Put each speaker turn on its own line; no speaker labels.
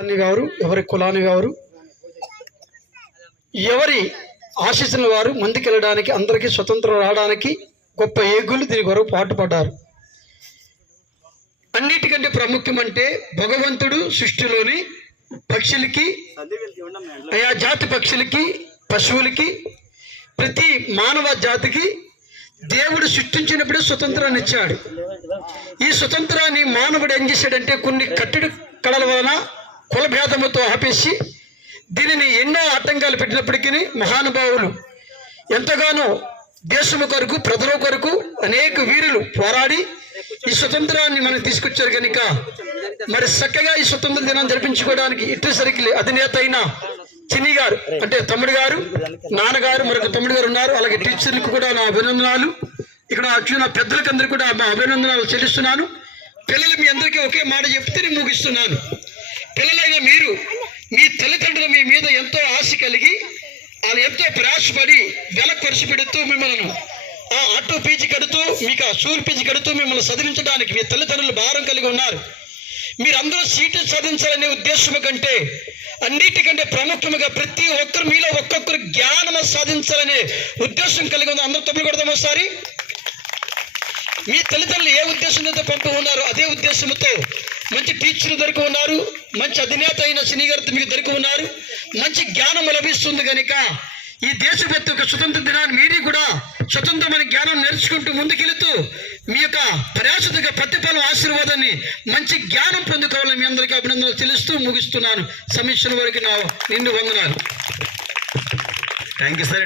కులాన్ని ఎవరి కులాన్ని కావరు ఎవరి ఆశీస్సుల వారు ముందుకెళ్ళడానికి అందరికీ స్వతంత్రం రావడానికి గొప్ప ఏగులు దీని కొరకు పాటుపడ్డారు. అన్నిటికంటే ప్రాముఖ్యం అంటే భగవంతుడు సృష్టిలోని పక్షులకి ఆయా జాతి పక్షులకి పశువులకి ప్రతి మానవ జాతికి దేవుడు సృష్టించినప్పుడే స్వతంత్రాన్ని ఇచ్చాడు. ఈ స్వతంత్రాన్ని మానవుడు ఏం చేశాడంటే కొన్ని కట్టడి కళల వలన కులభేదముతో ఆపేసి దీనిని ఎన్నో ఆటంకాలు పెట్టినప్పటికీ మహానుభావులు ఎంతగానో దేశము కొరకు ప్రజల కొరకు అనేక వీరులు పోరాడి ఈ స్వతంత్రాన్ని మనం తీసుకొచ్చారు కనుక మరి చక్కగా ఈ స్వతంత్ర దినాన్ని జరిపించుకోవడానికి ఇటు సరికి అధినేత అయిన చిన్ని గారు అంటే తమ్ముడు గారు నాన్నగారు మరొక తమ్ముడు గారు ఉన్నారు. అలాగే టీచర్లకు కూడా నా అభినందనాలు. ఇక్కడ వచ్చిన పెద్దలకు అందరికీ కూడా మా అభినందనాలు చెల్లిస్తున్నాను. పిల్లలు మీ అందరికీ ఒకే మాట చెప్తే నేను ముగిస్తున్నాను. పిల్లలైన మీరు మీ తల్లిదండ్రులు మీ మీద ఎంతో ఆశ కలిగి వాళ్ళు ఎంతో ప్రయాసపడి వెల ఖర్చు పెడుతూ మిమ్మల్ని ఆ ఆటో పీచి కడుతూ మీకు ఆ స్కూల్ పీచి కడుతూ మిమ్మల్ని చదివించడానికి మీ తల్లిదండ్రులు భారం కలిగి ఉన్నారు. మీరందరూ సీటు సాధించాలనే ఉద్దేశం కంటే అన్నిటికంటే ప్రాముఖ్యముగా ప్రతి ఒక్కరు మీలో ఒక్కొక్కరు జ్ఞానము సాధించాలనే ఉద్దేశం కలిగి ఉంది అందరూ తప్పులు కొడదాం ఒకసారి? మీ తల్లిదండ్రులు ఏ ఉద్దేశంతో పంపు ఉన్నారో అదే ఉద్దేశంతో మంచి టీచర్లు దొరికి ఉన్నారు మంచి అధినేత అయిన సినీ గారు మీకు దొరికి ఉన్నారు మంచి జ్ఞానం లభిస్తుంది కనుక ఈ దేశభక్తి యొక్క స్వతంత్ర దినాన్ని మీరు కూడా స్వతంత్రమైన జ్ఞానం నేర్చుకుంటూ ముందుకెళుతూ మీ యొక్క ప్రయాసతగా ప్రతిఫలం ఆశీర్వాదాన్ని మంచి జ్ఞానం పొందుకోవాలని మీ అందరికీ అభినందనలు తెలుస్తూ ముగిస్తున్నాను. సమీక్షల వరకు నా నిన్ను వందనాలు.
Thank you sir